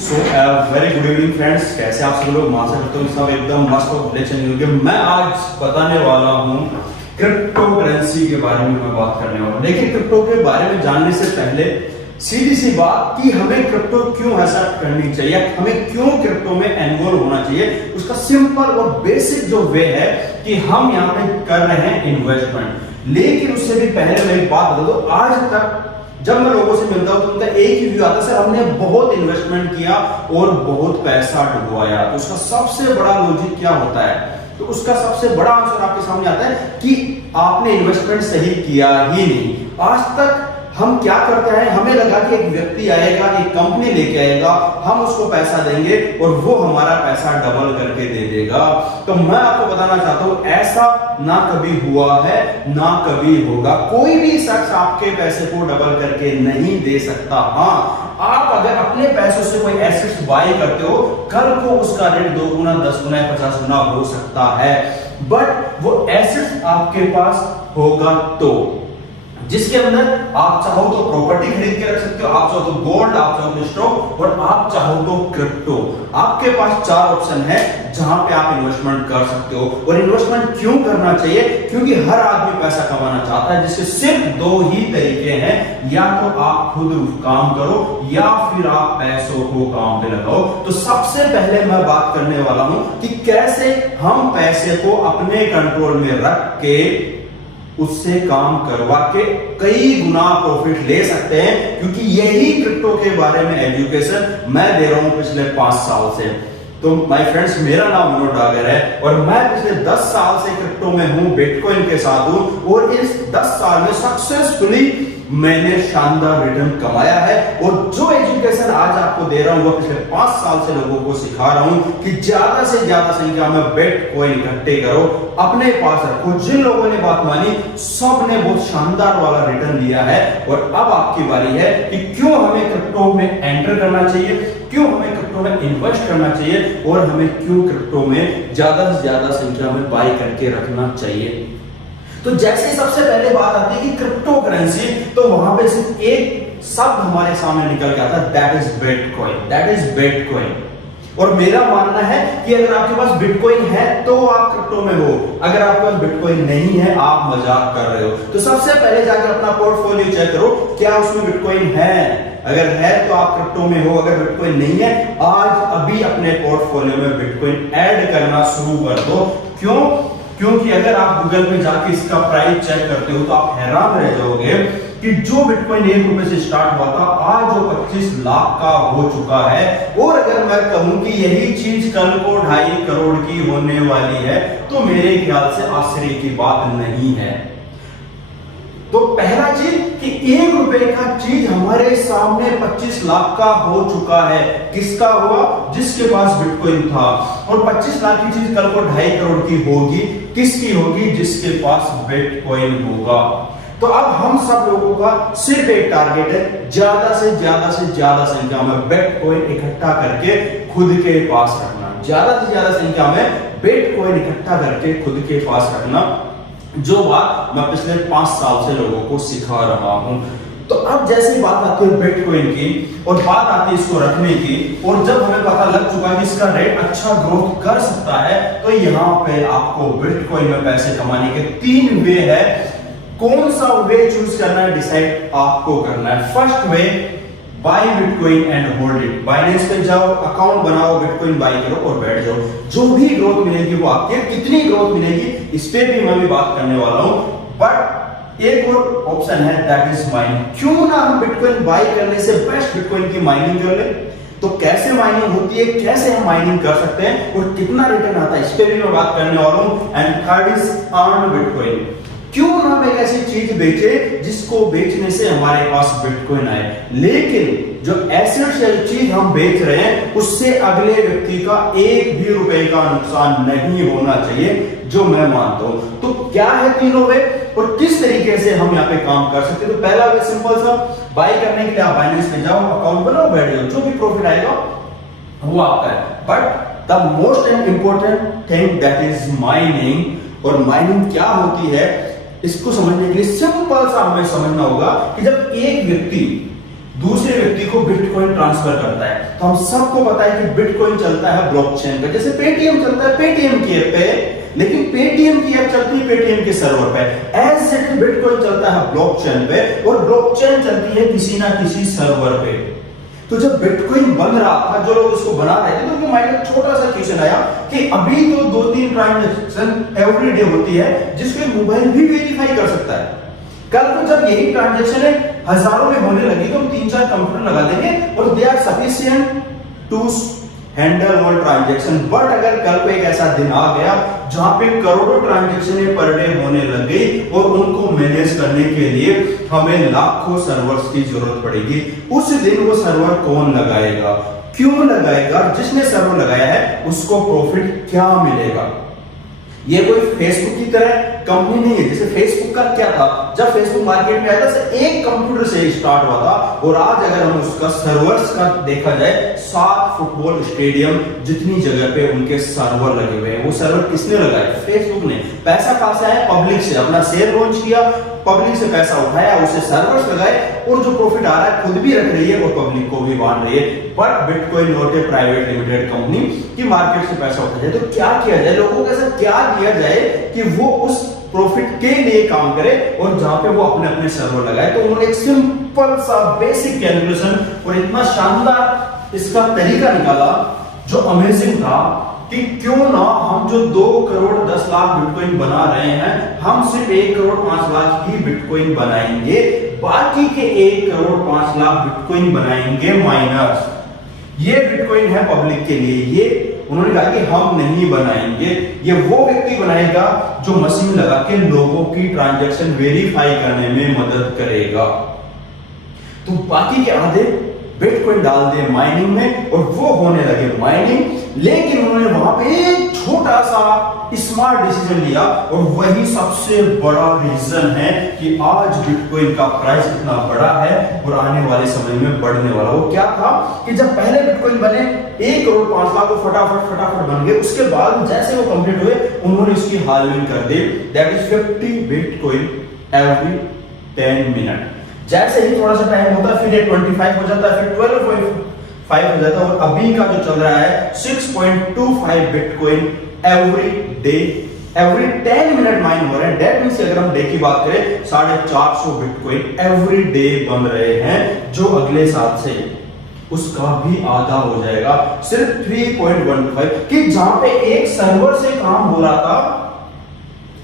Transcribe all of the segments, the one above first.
Very good evening friends, कैसे आप सब लोग? आशा करता हूँ सब एकदम मस्त और भले चंगे होंगे। मैं आज बताने वाला हूँ क्रिप्टो करेंसी के बारे में मैं बात करने वाला हूँ। लेकिन क्रिप्टो के बारे में जानने से पहले सीधी सी बात कि हमें क्रिप्टो क्यों एक्सेप्ट करनी चाहिए, हमें क्यों क्रिप्टो में एनरोल होना चाहिए, उसका सिंपल और बेसिक जो वे है कि हम यहाँ पे कर रहे हैं इन्वेस्टमेंट। लेकिन उससे भी पहले मैं एक बात बता दूं, आज तक जब मैं लोगों से मिलता हूं तो उनका एक ही व्यू आता है, सर हमने बहुत इन्वेस्टमेंट किया और बहुत पैसा डुबवाया। तो उसका सबसे बड़ा लॉजिक क्या होता है? तो उसका सबसे बड़ा आंसर आपके सामने आता है कि आपने इन्वेस्टमेंट सही किया ही नहीं। आज तक हम क्या करते हैं, हमें लगा कि एक व्यक्ति आएगा, एक कंपनी लेके आएगा, हम उसको पैसा देंगे और वो हमारा पैसा डबल करके दे देगा। तो मैं आपको बताना चाहता हूं ऐसा ना कभी हुआ है ना कभी होगा। कोई भी शख्स आपके पैसे को डबल करके नहीं दे सकता। हाँ, आप अगर अपने पैसों से कोई एसेट्स बाय करते हो, कल को उसका रेट 2 गुना 10 गुना 50 गुना हो सकता है, बट वो एसेट्स आपके पास होगा तो जिसके अंदर आप चाहो तो प्रॉपर्टी खरीद के रख सकते हो, आप चाहो तो गोल्ड, आप चाहो तो स्टॉक और आप चाहो तो क्रिप्टो। आपके पास 4 ऑप्शन है जहां पे आप इन्वेस्टमेंट कर सकते हो। और इन्वेस्टमेंट क्यों करना चाहिए? क्योंकि हर आदमी पैसा कमाना चाहता है, जिसके सिर्फ 2 ही तरीके हैं, या तो आप खुद काम करो या फिर आप पैसों को काम पे लगाओ। तो सबसे पहले मैं बात करने वाला हूं कि कैसे हम पैसे को अपने कंट्रोल में रख के उससे काम करवा के कई गुना प्रॉफिट ले सकते हैं। क्योंकि यही क्रिप्टो के बारे में एजुकेशन मैं दे रहा हूं पिछले 5 साल से। तो माय फ्रेंड्स, मेरा नाम विनोद डागर है और मैं पिछले 10 साल से क्रिप्टो में हूं, बिटकॉइन के साथ हूं और इस 10 साल में सक्सेसफुली मैंने शानदार रिटर्न कमाया है। और जो एजुकेशन आज आपको दे रहा हूं वो पिछले 5 साल से लोगों को सिखा रहा हूं कि ज्यादा से ज्यादा संख्या में बिटकॉइन इकट्ठे करो, अपने पास रखो। जिन लोगों ने बात मानी सब ने बहुत शानदार वाला रिटर्न लिया है। और अब आपकी बारी है कि क्यों हमें क्रिप्टो में एंटर करना चाहिए, क्यों हमें क्रिप्टो में इन्वेस्ट करना चाहिए और हमें क्यों क्रिप्टो में ज्यादा से ज्यादा संख्या में बाय करके रखना चाहिए। तो जैसे सबसे पहले बात आती है कि क्रिप्टो करेंसी, तो वहां पे सिर्फ एक शब्द हमारे सामने निकल के आता है, that is bitcoin, that is bitcoin. और मेरा मानना है कि अगर आपके पास बिटकॉइन है तो आप क्रिप्टो में हो, अगर आपके पास बिटकॉइन नहीं है आप मजाक कर रहे हो। तो सबसे पहले जाकर अपना पोर्टफोलियो चेक करो, क्या उसमें बिटकॉइन है? अगर है तो आप क्रिप्टो में हो, अगर बिटकॉइन नहीं है आज अभी अपने पोर्टफोलियो में बिटकॉइन ऐड करना शुरू कर दो। क्यों? क्योंकि अगर आप गूगल पे जाके इसका प्राइस चेक करते हो तो आप हैरान रह जाओगे कि जो बिटकॉइन 1 रुपए से स्टार्ट हुआ था आज वो 25 लाख का हो चुका है। और अगर मैं कहूं कि यही चीज कल को 2.5 करोड़ की होने वाली है तो मेरे ख्याल से आश्चर्य की बात नहीं है। तो पहला चीज कि 1 रुपए का चीज हमारे सामने 25 लाख का हो चुका है। किसका हुआ? जिसके पास बिटकॉइन था। और 25 लाख की चीज कल को 2.5 करोड़ की होगी। किसकी होगी? जिसके पास बिटकॉइन होगा। तो अब हम सब लोगों का सिर्फ एक टारगेट है, ज्यादा से ज्यादा संख्या में बिटकॉइन इकट्ठा करके खुद के पास रखना, ज्यादा से ज्यादा संख्या में बिटकॉइन इकट्ठा करके खुद के पास रखना, जो बात मैं पिछले 5 साल से लोगों को सिखा रहा हूं। तो अब जैसी बात आती है बिटकॉइन की और बात आती है इसको रखने की, और जब हमें पता लग चुका है कि इसका रेट अच्छा ग्रोथ कर सकता है, तो यहां पे आपको बिटकॉइन में पैसे कमाने के 3 वे है। कौन सा वे चूज करना है डिसाइड आपको करना है। First way, buy bitcoin and hold it. Binance पे जाओ, अकाउंट बनाओ, बिटकॉइन बाय करो और बैठ जाओ। जो भी ग्रोथ मिलेगी वो आपकी है। कितनी ग्रोथ मिलेगी इस पे भी मैं भी बात करने वाला हूं। बट एक और ऑप्शन है, दैट इज माइनिंग। क्यों ना हम बिटकॉइन बाय करने से बेस्ट बिटकॉइन की माइनिंग कर ले। तो कैसे माइनिंग होती है, कैसे हम माइनिंग कर सकते हैं और कितना रिटर्न आता है, इस पे भी मैं बात करने वाला हूं। And third is earn bitcoin. क्यों ना हम एक ऐसी चीज बेचे जिसको बेचने से हमारे पास बिटकॉइन आए, लेकिन जो एसेंशियल चीज हम बेच रहे हैं उससे अगले व्यक्ति का 1 भी रुपए का नुकसान नहीं होना चाहिए, जो मैं मानता हूं। तो क्या है तीनों वे और किस तरीके से हम यहाँ पे काम कर सकते हैं? तो पहला वे सिंपल सा, बाय करने के लिए आप बाइनेंस में जाओ, अकाउंट बनाओ, बैठ जाओ, जो भी प्रॉफिट आएगा वो आपका है। But the most important thing that is mining. और माइनिंग क्या होती है इसको समझने के लिए सिंपल सा हमें समझना होगा कि जब एक व्यक्ति दूसरे व्यक्ति को बिटकॉइन ट्रांसफर करता है। तो हम सबको पता है कि बिटकॉइन चलता है ब्लॉकचेन पे, जैसे पेटीएम चलता है पेटीएम की ऐप पे, लेकिन पेटीएम की ऐप चलती है पेटीएम के सर्वर पे, ऐसे बिटकॉइन चलता है ब्लॉकचेन पे और ब्लॉकचेन चलती है किसी ना किसी सर्वर पे। तो जब बिटकॉइन बन रहा था, जो लोग उसको बना रहे थे, तो उनके माइंड में छोटा सा क्वेश्चन आया कि अभी तो 2-3 ट्रांजैक्शन एवरी डे होती है जिसको मोबाइल भी वेरीफाई कर सकता है। कल को जब यही ट्रांजैक्शन हजारों में होने लगी तो हम 3-4 कंप्यूटर लगा देंगे और they are sufficient to handle all transaction. But अगर कल को एक ऐसा दिन आ गया जहां पे करोड़ों ट्रांजैक्शन पर डे होने लग गई और उनको मैनेज करने के लिए हमें लाखों सर्वर्स की जरूरत पड़ेगी, उस दिन वो सर्वर कौन लगाएगा, क्यों लगाएगा, जिसने सर्वर लगाया है उसको प्रॉफिट क्या मिलेगा। ये कोई फेसबुक की तरह कंपनी नहीं है। जैसे फेसबुक का क्या था, जब फेसबुक मार्केट में आया था एक कंप्यूटर से स्टार्ट हुआ था और आज अगर हम उसका सर्वर्स का देखा जाए 7 फुटबॉल स्टेडियम जितनी जगह पे उनके सर्वर लगे हुए हैं। वो सर्वर किसने लगाए? फेसबुक ने। पैसा कहां से आया? पब्लिक से। अपना शेयर लॉन्च किया, पब्लिक से पैसा उठाया, उसे सर्वर्स लगाए और जो प्रॉफिट आ रहा है खुद भी रख रही है और पब्लिक को भी बांट रही है। But bitcoin not a private limited company की मार्केट से पैसा उठा जाए। तो क्या किया जाए, लोगों को ऐसा क्या दिया जाए कि वो उस प्रॉफिट के लिए काम करे और जहां पे वो अपने अपने सर्वर लगाए। तो उन्होंने एक सिंपल सा बेसिक कैलकुलेशन और इतना शानदार इसका तरीका निकाला जो अमेजिंग था कि क्यों ना हम जो 2 करोड़ 10 लाख बिटकॉइन बना रहे हैं, हम सिर्फ 1 करोड़ 5 लाख ही बिटकॉइन बनाएंगे, बाकी के 1 करोड़ 5 लाख बिटकॉइन बनाएंगे माइनर्स। ये बिटकॉइन है पब्लिक के लिए। ये उन्होंने कहा कि हम नहीं बनाएंगे, ये वो व्यक्ति बनाएगा जो मशीन लगा के लोगों की ट्रांजैक्शन वेरीफाई करने में मदद करेगा। तो बाकी के आधे बिटकॉइन डाल दिए माइनिंग में और वो होने लगे माइनिंग। लेकिन उन्होंने वहां पे एक छोटा सा स्मार्ट डिसीजन लिया और वही सबसे बड़ा रीजन है कि आज बिटकॉइन का प्राइस इतना बड़ा है और आने वाले समय में बढ़ने वाला। वो क्या था कि जब पहले बिटकॉइन बने 1 करोड़ 5 लाख, वो फटाफट बन गए। उसके बाद जैसे वो कंप्लीट हुए उन्होंने इसकी हाल्विंग कर दी, that is 50 bitcoin every 10 minute. जैसे ही थोड़ा सा टाइम होता है फिर ये 25 हो जाता है, फिर 12.5 हो जाता है और अभी का जो चल रहा है 6.25 bitcoin every day, every 10 minute mine हो रहे हैं। दैट मींस अगर हम डे की बात करें 450 बिटकॉइन एवरी डे बन रहे हैं, जो अगले साल से उसका भी आधा हो जाएगा, सिर्फ 3.15। कि जहां पे एक सर्वर से काम हो रहा था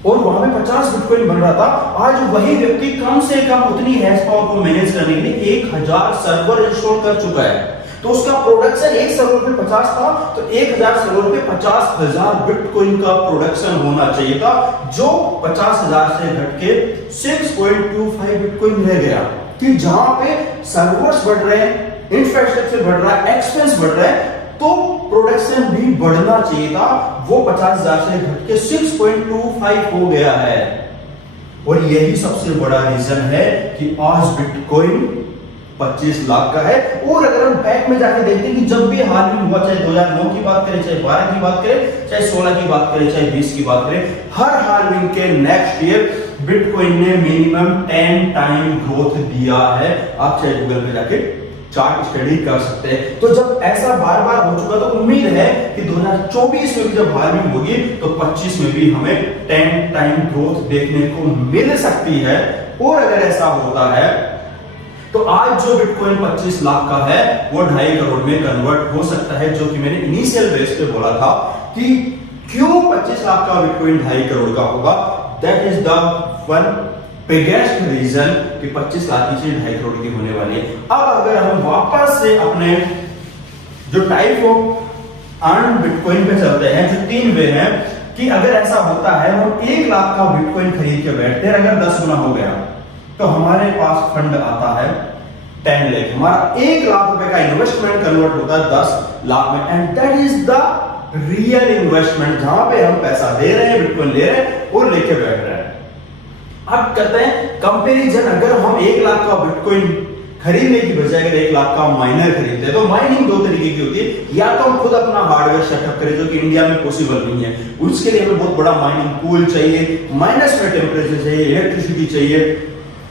और वहां पे 50 बिटकॉइन बन रहा था, आज वही व्यक्ति कम से कम उतनी हैश पावर को मैनेज करने के लिए 1000 सर्वर इंस्टॉल कर चुका है। तो उसका प्रोडक्शन एक सर्वर पे 50 था, तो 1000 सर्वर पे 50,000 बिटकॉइन का प्रोडक्शन होना चाहिए था, जो 50,000 से घट के 6.25 बिटकॉइन रह गया। कि जहां पे सर्वर्स बढ़ रहे हैं, इंफ्रास्ट्रक्चर बढ़ रहा है, एक्सपेंस बढ़ रहा है, तो प्रोडक्शन भी बढ़ना चाहिए था। वो 50,000 से घट के 6.25 हो गया है। और यही सबसे बड़ा रीजन है कि आज बिटकॉइन 25 लाख का है। और अगर हम बैक में जाके देखते हैं कि जब भी हाल में हुआ, चाहे 2009 की बात करें, चाहे 12 की बात करें, चाहे 16 की बात करें, चाहे 20 की बात करें, हर हाल्विंग के नेक्स्ट ईयर बिटकॉइन ने मिनिमम 10 टाइम ग्रोथ दिया है। आप चाहे गूगल पे जाके चार्ट स्टडी कर सकते हैं। तो जब ऐसा बार बार हो चुका तो उम्मीद है कि 2024 में भी जब हाल्विंग होगी तो 25 में भी हमें 10 टाइम ग्रोथ देखने को मिल सकती है। और अगर ऐसा होता है तो आज जो बिटकॉइन 25 लाख का है वो 2.5 करोड़ में कन्वर्ट हो सकता है, जो कि मैंने इनिशियल बेस पे बोला था कि क्यों 25 लाख का बिटकॉइन 2.5 करोड़ का होगा। That is the one biggest reason कि 25 लाख की चीज 2.5 करोड़ की होने वाली है। अब अगर हम वापस से अपने जो टाइप ऑफ अर्न बिटकॉइन पे चलते हैं, जो 3 वे हैं कि अगर ऐसा होता है हम 1 लाख का बिटकॉइन खरीद के बैठते हैं, अगर 10 गुना हो गया तो हमारे पास फंड आता है 10 लाख। हमारा 1 लाख रुपए का इन्वेस्टमेंट कन्वर्ट होता है 10 लाख में। And that is the real investment, जहां पे हम पैसा दे रहे हैं, बिटकॉइन ले रहे हैं और लेके बैठ रहे हैं। अब करते हैं कंपैरिजन। अगर हम 1 लाख का बिटकॉइन खरीदने की बजाय अगर 1 लाख का माइनर खरीदते हैं, तो माइनिंग 2 तरीके की होती है। या तो हम खुद अपना हार्डवेयर सेटअप करें, जो कि इंडिया में पॉसिबल नहीं है। उसके लिए हमें बहुत बड़ा माइनिंग पूल चाहिए, माइनस में टेम्परेचर चाहिए, इलेक्ट्रिसिटी चाहिए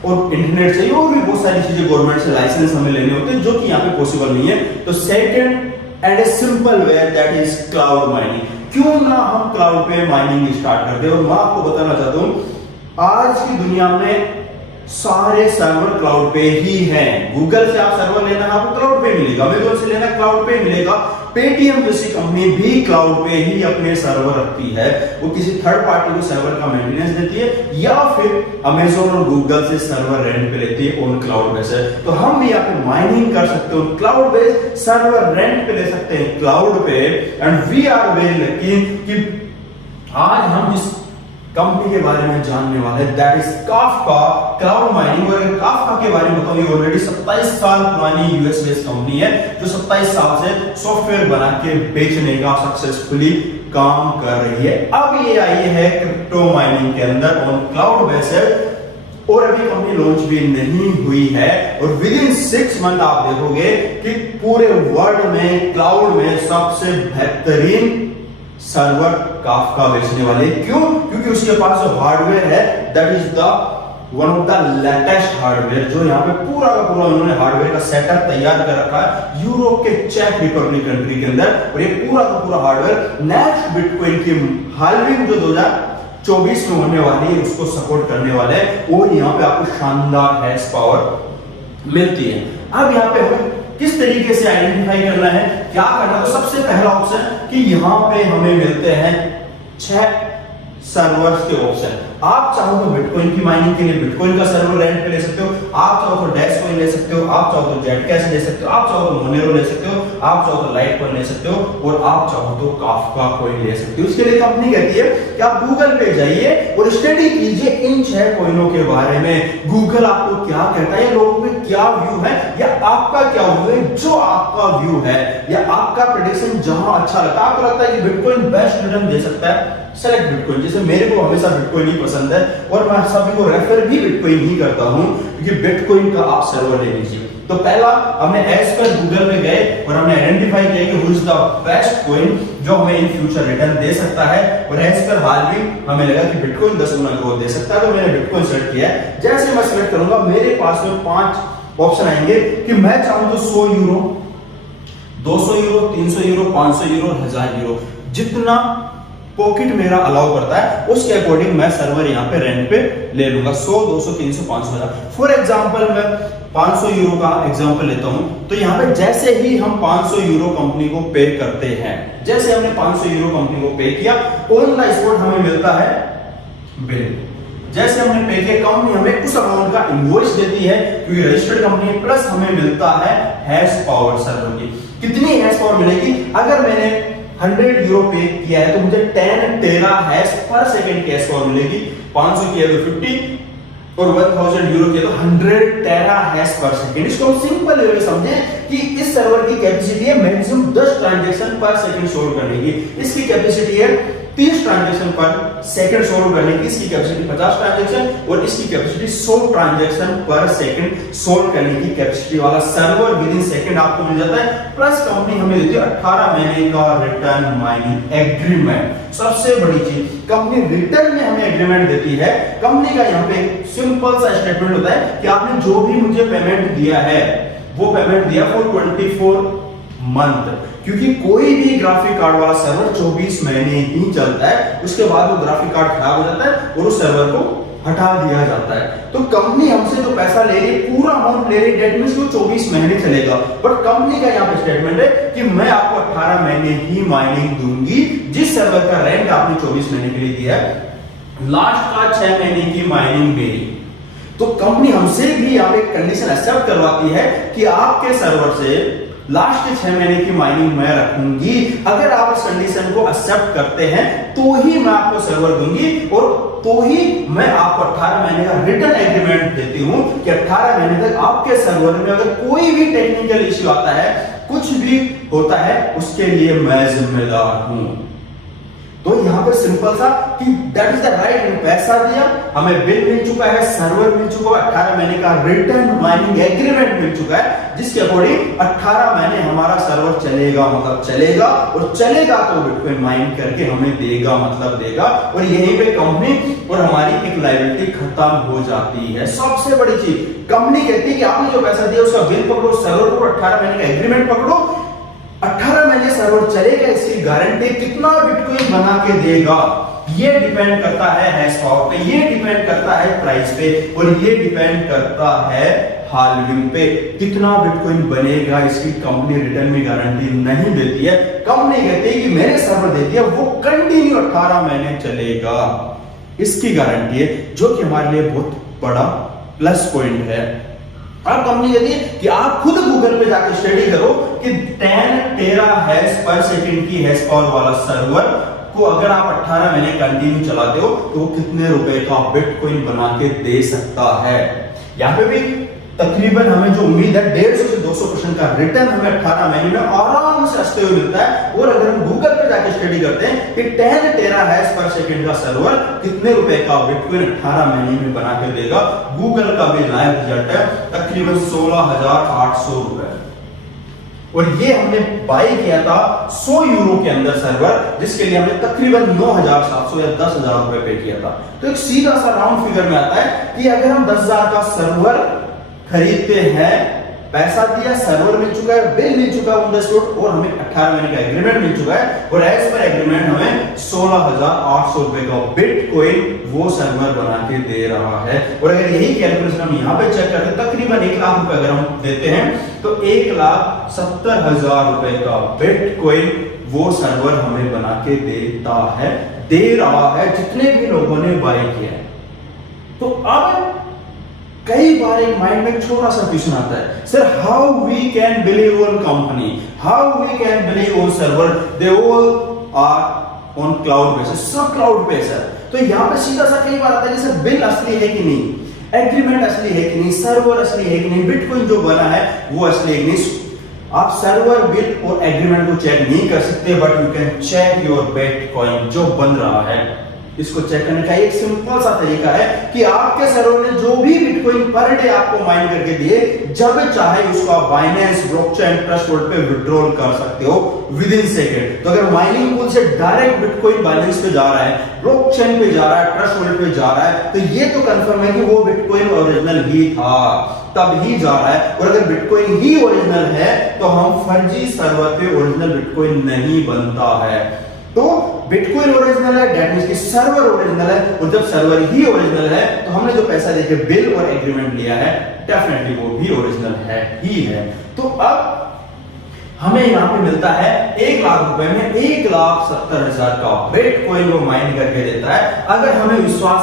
और इंटरनेट चाहिए और भी बहुत सारी चीजें गवर्नमेंट से लाइसेंस हमें लेने होते हैं, जो कि यहाँ पे पॉसिबल नहीं है। तो second and a simple way that is cloud mining. क्यों ना हम क्लाउड पे माइनिंग स्टार्ट करते हैं। और मैं आपको बताना चाहता हूं आज की दुनिया में सारे सर्वर क्लाउड पे ही हैं। गूगल से आप सर्वर लेना आपको क्लाउड पे मिलेगा, अमेज़न से लेना क्लाउड पे मिलेगा, पेटीएम जैसी कंपनी भी क्लाउड पे ही अपने सर्वर रखती है। वो किसी थर्ड पार्टी को सर्वर का मेंटेनेंस देती है या फिर अमेज़न और गूगल से सर्वर रेंट पे लेती है ऑन क्लाउड बेस। तो हम भी यहाँ पे माइनिंग कर सकते हो क्लाउड बेस, सर्वर रेंट पे ले सकते हैं क्लाउड पे। And we are very lucky कि आज हम जिस कंपनी के बारे में जानने वाले that is Kafka cloud mining. और काफका के बारे में बताऊं, ये ऑलरेडी 27 साल पुरानी यूएस बेस्ड कंपनी है जो 27 साल से सॉफ्टवेयर बना के बेचने का सक्सेसफुली काम कर रही है। अब ये आई है क्रिप्टो माइनिंग के अंदर ऑन क्लाउड बेस्ड और अभी कंपनी लॉन्च भी नहीं हुई है। और विद इन 6 मंथ आप देखोगे कि पूरे वर्ल्ड में क्लाउड में सबसे बेहतरीन सर्वर काफका बेचने वाले। क्यों? क्योंकि उसके पास जो हार्डवेयर है that is the one of the latest hardware, जो यहाँ पे पूरा का पूरा उन्होंने हार्डवेयर का सेटअप तैयार कर रखा है यूरोप के चेक रिपब्लिक कंट्री के अंदर। और ये पूरा का पूरा हार्डवेयर नेक्स्ट बिटकॉइन की हाल्विंग जो 2024 में होने वाली है उसको सपोर्ट करने वाले हैं। और यहाँ पे आपको शानदार हैश पावर मिलती है। अब यहाँ पे हमें किस तरीके से आइडेंटिफाई करना है, क्या करना है? तो सबसे पहला ऑप्शन कि यहां पे हमें मिलते हैं 6 सर्वर्स के ऑप्शन। आप चाहो तो बिटकॉइन की माइनिंग के लिए बिटकॉइन का सर्वर रेंट पे ले सकते हो, आप चाहो तो डेक्स कॉइन ले सकते हो, आप चाहो तो जेटकैश ले सकते हो, आप चाहो तो मोनेरो ले सकते हो, आप चाहो तो लाइट कॉइन ले सकते हो और आप चाहो तो काफका कॉइन ले सकते हो। इसके लिए कंपनी कहती है कि आप गूगल पे जाइए और स्टडी कीजिए इन 6 कॉइनों के बारे में। गूगल आपको क्या कहता है, लोगों के क्या व्यू है या आपका क्या व्यू है। जो आपका व्यू है या आपका प्रेडिक्शन जहां अच्छा लगता है, आपको लगता है कि बिटकॉइन बेस्ट रिटर्न दे सकता है, सेलेक्ट बिटकॉइन। जैसे मेरे को हमेशा बिटकॉइन ही पसंद है और मैं सभी को रेफर भी बिटकॉइन ही करता हूं क्योंकि बिटकॉइन का आप सर्वर ले लीजिए। तो पहला हमने एज पर गूगल में गए और हमने आइडेंटिफाई किया कि who is the best coin जो हमें इन फ्यूचर रिटर्न दे सकता है। और एज पर हाल्विंग हमें लगा कि बिटकॉइन 10 गुना ग्रोथ दे सकता है, तो मैंने बिटकॉइन सेलेक्ट किया है। जैसे मैं सेलेक्ट करूंगा मेरे पास में 5 ऑप्शन आएंगे कि मैं चाहूं तो 100 euro, 200 euro, 300 euro, 500 euro, 1000 euro, जितना पॉकेट मेरा अलाउ करता है उसके अकॉर्डिंग मैं सर्वर यहाँ पे रेंट पे ले लूंगा। 100, 200, 300, 500, 1000। फॉर एग्जांपल मैं 500 यूरो का एग्जांपल लेता हूं। तो यहाँ पे जैसे ही हम 500 यूरो कंपनी को पे करते हैं, जैसे हमने 500 यूरो कंपनी को पे किया, ऑन द स्पॉट हमें मिलता है बिल। जैसे हमने पे किया, कंपनी हमें उस अमाउंट का इनवॉइस देती है क्योंकि रजिस्टर्ड कंपनी है, प्लस हमें मिलता है हैश पावर सर्वर की। कितनी हैश पावर मिलेगी? अगर मैंने 100 यूरो पे किया है तो मुझे 10 टेरा हैश पर सेकंड की हैश पावर मिलेगी। 500 किया तो 50 और 1000 यूरो किया तो 100 टेरा हैश पर सेकंड। इसको हम सिंपल वे में समझें कि इस सर्वर की कैपेसिटी है मैक्सिमम 10 ट्रांजैक्शन पर सेकंड सॉल्व करने की। इसकी कैपेसिटी है 30 ट्रांजैक्शन पर सेकंड सॉल्व करने की। इसकी कैपेसिटी 50 ट्रांजैक्शन और इसकी कैपेसिटी 100 ट्रांजैक्शन पर सेकंड सॉल्व करने की कैपेसिटी वाला सर्वर विद इन सेकंड आपको मिल जाता है। प्लस कंपनी हमें देती है 18 महीने का रिटर्न माइनिंग एग्रीमेंट। सबसे बड़ी चीज, कंपनी रिटर्न में हमें एग्रीमेंट देती है। कंपनी का यहाँ पे सिंपल सा स्टेटमेंट होता है कि आपने जो भी मुझे पेमेंट दिया है वो पेमेंट दिया फॉर 24 मंथ, क्योंकि कोई भी ग्राफिक कार्ड वाला सर्वर 24 महीने ही चलता है, उसके बाद वो ग्राफिक कार्ड खराब हो जाता है और उस सर्वर को हटा दिया जाता है। तो कंपनी हमसे जो पैसा ले रही है पूरा अमाउंट ले रही है, डेट मींस वो 24 महीने चलेगा। बट कंपनी का यहाँ पे स्टेटमेंट है कि मैं आपको 18 महीने ही माइनिंग दूंगी। जिस सर्वर का रेंट आपने 24 महीने के लिए दिया है, लास्ट का 6 महीने की माइनिंग मेरी। तो कंपनी हमसे भी यहाँ पे कंडीशन एक्सेप्ट करवाती है कि आपके सर्वर से लास्ट के 6 महीने की माइनिंग मैं रखूंगी। अगर आप इस कंडीशन को एक्सेप्ट करते हैं तो ही मैं आपको सर्वर दूंगी और तो ही मैं आपको 18 महीने का रिटर्न एग्रीमेंट देती हूं कि 18 महीने तक आपके सर्वर में अगर कोई भी टेक्निकल इश्यू आता है, कुछ भी होता है, उसके लिए मैं जिम्मेदार हूं। तो यहाँ पे सिंपल सा कि दैट इज द राइट, पैसा दिया, हमें बिल मिल चुका है, सर्वर मिल चुका है, 18 महीने का रिटर्न माइनिंग एग्रीमेंट मिल चुका है, जिसके अकॉर्डिंग 18 महीने हमारा सर्वर चलेगा, मतलब चलेगा, और चलेगा तो बिटकॉइन माइन करके हमें देगा, मतलब देगा, और यहीं पे कंपनी और हमारी एक लायबिलिटी खत्म हो जाती है। सबसे बड़ी चीज कंपनी कहती है कि आपने जो पैसा दिया उसका बिल पकड़ो, सर्वर पकड़ो, 18 महीने का एग्रीमेंट पकड़ो, 18 महीने सर्वर चलेगा, इसकी गारंटी, कितना बिटकॉइन बना के देगा ये डिपेंड करता है हैश पावर पे, ये डिपेंड करता है प्राइस पे, और ये डिपेंड करता है हाल्विंग पे, कितना बिटकॉइन बनेगा इसकी कंपनी रिटर्न में गारंटी नहीं देती है। कंपनी कहती है कि मैंने सर्वर दे दिया, वो कंटिन्यू 18 महीने चलेगा, इसकी गारंटी है, जो कि हमारे लिए बहुत बड़ा प्लस पॉइंट है। अब कंपनी कहती है कि आप खुद गूगल पे जाकर स्टडी करो कि 10 टेरा हैश पर सेकंड की हैश पावर वाला सर्वर को अगर आप 18 महीने कंटिन्यू चलाते हो तो वो कितने रुपए का बिटकॉइन बना के दे सकता है। यहाँ पे भी तकरीबन हमें जो उम्मीद है 150 से 200% का रिटर्न हमें 18 महीने में आराम से हंसते हुए मिलता है। और अगर हम गूगल पे जाके स्टडी करते हैं कि 10 टेरा हैश पर सेकंड का सर्वर कितने रुपए का बिटकॉइन 18 महीने में बना के देगा, गूगल का भी लाइव रिजल्ट है तकरीबन 16,800 रुपए, और ये हमने बाई किया था 100 यूरो के अंदर सर्वर, जिसके लिए हमने तकरीबन 9,700 या 10,000 रुपए पे किया था। तो एक सीधा सा राउंड फिगर में आता है कि अगर हम 10,000 का सर्वर खरीदते हैं, पैसा दिया, सर्वर मिल चुका है, बिल मिल चुका है ऑन द स्पॉट, और हमें 18 महीने का एग्रीमेंट मिल चुका है, और एज पर एग्रीमेंट हमें 16,800 रुपए का बिटकॉइन वो सर्वर बना के दे रहा है। और अगर यही कैलकुलेशन हम यहाँ पे चेक करते हैं, तकरीबन 1 लाख रुपए अगर हम देते हैं तो 1,70,000 रुपए का बिटकॉइन वो सर्वर हमें बना के देता है, दे रहा है, जितने भी लोगों ने बाय किया है। तो अब कई बार एक माइंड में छोटा सा क्वेश्चन आता है, sir how we can believe on company, how we can believe on server, they all are on cloud basis, सब क्लाउड बेस्ड है। तो यहाँ पे सीधा सा कई बार आता है कि सर बिल असली है कि नहीं, एग्रीमेंट असली है कि नहीं, सर्वर असली है कि नहीं, बिटकॉइन जो बना है वो असली है कि नहीं। आप सर्वर, बिल और एग्रीमेंट को चेक नहीं कर सकते, but you can check your bitcoin जो बन रहा है। इसको चेक करने का एक सिंपल सा तरीका है कि आपके सर्वर ने जो भी बिटकॉइन पर डे आपको माइन करके दिए, जब चाहे उसको आप बाइनेंस, ब्लॉकचेन, ट्रस्ट वॉलेट पे विड्रॉल कर सकते हो विद इन सेकंड। तो अगर माइनिंग पूल से डायरेक्ट बिटकॉइन बाइनेंस पे जा रहा है, ब्लॉकचेन पे जा रहा है, ट्रस्ट वॉलेट पे जा रहा है, तो ये तो कंफर्म है कि वो बिटकॉइन ओरिजिनल ही था, तब ही जा रहा है। और अगर बिटकॉइन ही ओरिजिनल है तो हम फर्जी सर्वर पे ओरिजिनल बिटकॉइन नहीं बनता है। तो बिटकॉइन ओरिजिनल है, दैट मींस कि सर्वर ओरिजिनल है, और जब सर्वर ही ओरिजिनल है तो हमने जो पैसा देके बिल और एग्रीमेंट लिया है डेफिनेटली वो भी ओरिजिनल है ही है। तो अब हमें यहाँ पे मिलता है 1 लाख रुपए में 1,70,000 का बिटकॉइन वो माइन करके देता है। अगर हमें विश्वास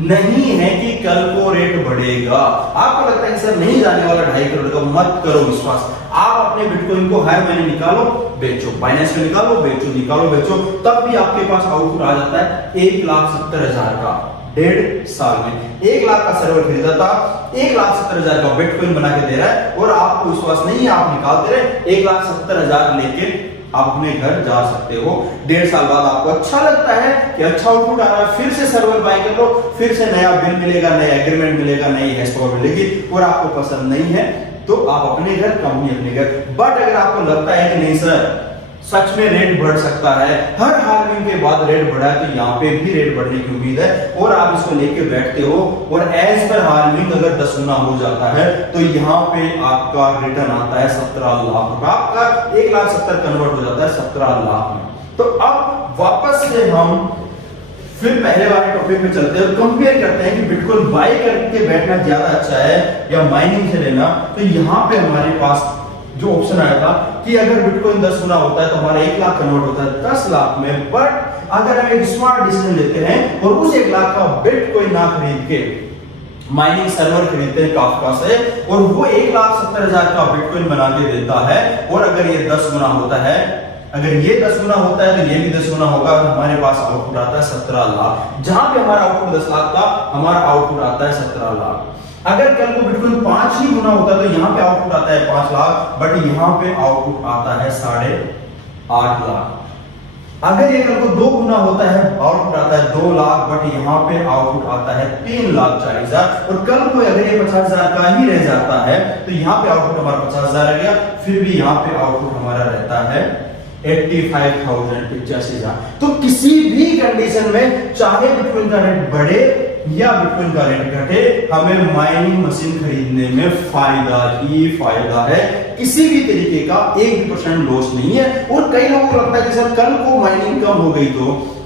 नहीं है कि कल को रेट बढ़ेगा, आपको लगता है कि सर नहीं जाने वाला 2.5 करोड़ का, मत करो विश्वास। आप अपने बिटकॉइन को हर महीने निकालो, बेचो, बाइनेंस में निकालो, बेचो, निकालो, बेचो, तब भी आपके पास आउटपुट आ जाता है 1,70,000 का। 1.5 साल में 1 लाख का सर्वर खरीदा था, 1,70,000 का बिटकॉइन बना के दे रहा है, और आपको विश्वास नहीं है, आप निकालते रहे, 1,70,000 लेके आप अपने घर जा सकते हो। 1.5 साल बाद आपको अच्छा लगता है कि अच्छा आउटपुट आ रहा है, फिर से सर्वर बाय कर लो, फिर से नया बिल मिलेगा, नया एग्रीमेंट मिलेगा, नई हैश पावर मिलेगी, और आपको पसंद नहीं है तो आप अपने घर, कंपनी अपने घर। बट अगर आपको लगता है कि नहीं सर सच में रेट बढ़ सकता है, हर हाल्विंग के बाद रेट बढ़ा है, तो यहाँ पे भी रेट बढ़ने की उम्मीद है, और आप इसको लेके बैठते हो, और एज पर हाल्विंग अगर 10 गुना हो जाता है तो यहाँ पे आपका रिटर्न आता है 17 लाख रुपए, आपका 1,70,000 कन्वर्ट हो जाता है 17 लाख में। तो अब वापस से हम फिर पहले वाले टॉपिक में चलते हैं और कंपेयर करते हैं कि बिटकॉइन बाय करके बैठना ज्यादा अच्छा है या माइनिंग से लेना। तो यहाँ पे हमारे पास जो ऑप्शन आया था कि अगर बिटकॉइन 10 गुना होता है तो हमारा 1 लाख कन्वर्ट होता है 10 लाख में। बट अगर हम एक स्मार्ट डिसीजन लेते हैं और उस 1 लाख का बिटकॉइन ना खरीद के माइनिंग सर्वर खरीदते हैं काफका से, और वो 1,70,000 का बिटकॉइन बना के देता है, और अगर ये 10 गुना होता है, अगर ये 10 गुना होता है तो ये भी 10 गुना होगा, तो हमारे पास आउटपुट आता है 17 लाख। जहां पे हमारा आउटपुट 10 लाख था, हमारा आउटपुट आता है 17 लाख। अगर कल को बिटकॉइन 5 ही गुना होता है तो यहाँ पे आउटपुट आता है 5 लाख, बट यहाँ पे आउटपुट आता है 8.5 लाख। अगर ये कल को 2 गुना होता है, आउटपुट आता है 2 लाख, बट यहाँ पे आउटपुट आता है 3,40,000, और कल को अगर ये 50,000 का ही रह जाता है तो यहाँ पे आउटपुट हमारा 50,000 रह गया, फिर भी यहाँ पे आउटपुट हमारा रहता है 85,000, 85,000। तो किसी भी कंडीशन में चाहे बिटकॉइन का रेट बढ़े या बिटकॉइन का रेट घटे, हमें माइनिंग मशीन खरीदने में फायदा ही फायदा है। किसी भी तरीके का 1% लॉस नहीं है। और कई लोगों को लगता है कि सर कल को माइनिंग कम हो गई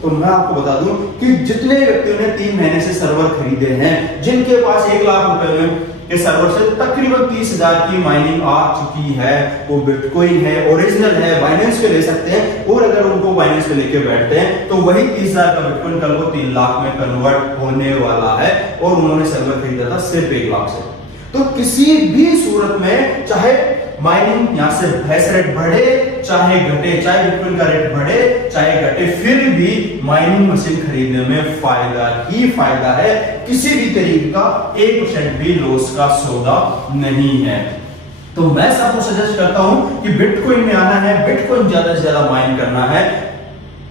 तो मैं आपको बता दूं कि जितने व्यक्तियों ने 3 महीने से सर्वर खरीदे हैं, जिनके पास 1 लाख रुपए में के सर्वर से तकरीबन 30,000 की माइनिंग आ चुकी है, वो बिटकॉइन है, ओरिजिनल है, बाइनेंस पे ले सकते हैं, और अगर उनको बाइनेंस पे लेके बैठते हैं तो वही 30,000 का बिटकॉइन कल को 3 लाख में कन्वर्ट होने वाला है, और उन्होंने सर्वर खरीदा था सिर्फ 1 लाख से। तो किसी भी सूरत में चाहे माइनिंग यहां से हैश रेट बढ़े चाहे घटे, चाहे बिटकॉइन का रेट बढ़े चाहे घटे, फिर भी माइनिंग मशीन खरीदने में फायदा ही फायदा है। किसी भी तरीके का 1% भी लॉस का सौदा नहीं है। तो मैं सबको सजेस्ट करता हूं कि बिटकॉइन में आना है, बिटकॉइन ज्यादा से ज्यादा माइन करना है,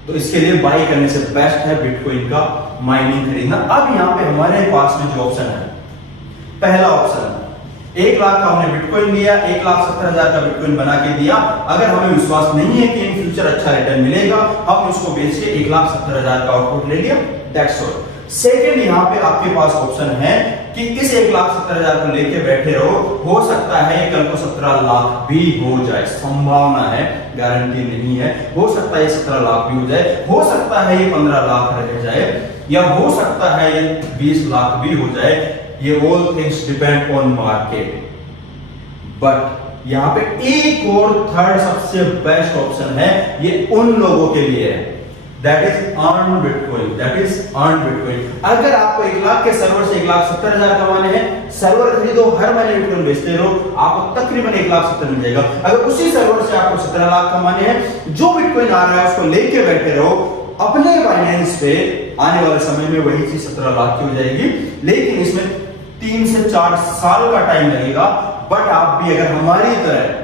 तो इसके लिए बाई करने से बेस्ट है बिटकॉइन का माइनिंग खरीदना। अब यहां पे हमारे पास में जो ऑप्शन है, पहला ऑप्शन 1 लाख का हमने बिटकॉइन लिया, 1,70,000 का बिटकॉइन बना के दिया। अगर हमें विश्वास नहीं है कि इन फ्यूचर अच्छा रिटर्न मिलेगा, हम उसको बेच के 1,70,000 का आउटपुट ले लिया, दैट्स ऑल। सेकंड, यहां पे आपके पास ऑप्शन है कि इस 1,70,000 को लेके बैठे रहो, हो सकता है कल को 17 लाख भी हो जाए, संभावना है, गारंटी नहीं है। हो सकता है 17 लाख भी हो जाए, हो सकता है ये 15 लाख रह जाए, या हो सकता है ये 20 लाख भी हो जाए। ये all things depend on market. But यहां पे एक और थर्ड सबसे बेस्ट ऑप्शन है, ये उन लोगों के लिए है, that is earn bitcoin, that is earn bitcoin. अगर आपको 1 लाख के सर्वर से 1,70,000 कमाने हैं, सर्वर खरीदो, हर महीने बिटकॉइन बेचते रहो, आपको तकरीबन 1,70,000 मिल जाएगा। अगर उसी सर्वर से आपको 17 लाख कमाने हैं, जो बिटकॉइन आ रहा है उसको लेके बैठे रहो, अपने बाइनेंस पे आने वाले समय में वही चीज 17 लाख की हो जाएगी, लेकिन इसमें 3 से 4 साल का टाइम लगेगा। बट आप भी अगर हमारी तरह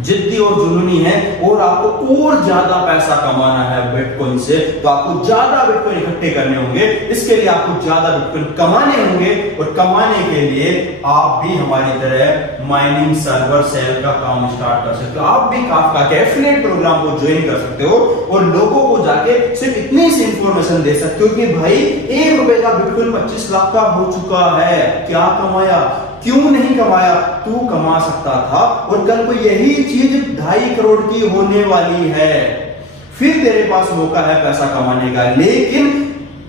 जिद्दी और जुनूनी है और आपको और ज्यादा पैसा कमाना है बिटकॉइन से, तो आपको ज्यादा बिटकॉइन इकट्ठे करने होंगे। इसके लिए आपको ज्यादा बिटकॉइन कमाने होंगे, और कमाने के लिए आप भी हमारी तरह माइनिंग सर्वर सेल का काम स्टार्ट कर सकते हो। आप भी काफका के एफिलिएट प्रोग्राम को ज्वाइन कर सकते हो, और लोगों को जाके सिर्फ इतनी सी इंफॉर्मेशन दे सकते हो कि भाई 1 रुपए का बिटकॉइन 25 लाख का हो चुका है, क्या कमाया, क्यों नहीं कमाया, तू कमा सकता था, और कल को यही चीज 2.5 करोड़ की होने वाली है, फिर तेरे पास मौका है पैसा कमाने का। लेकिन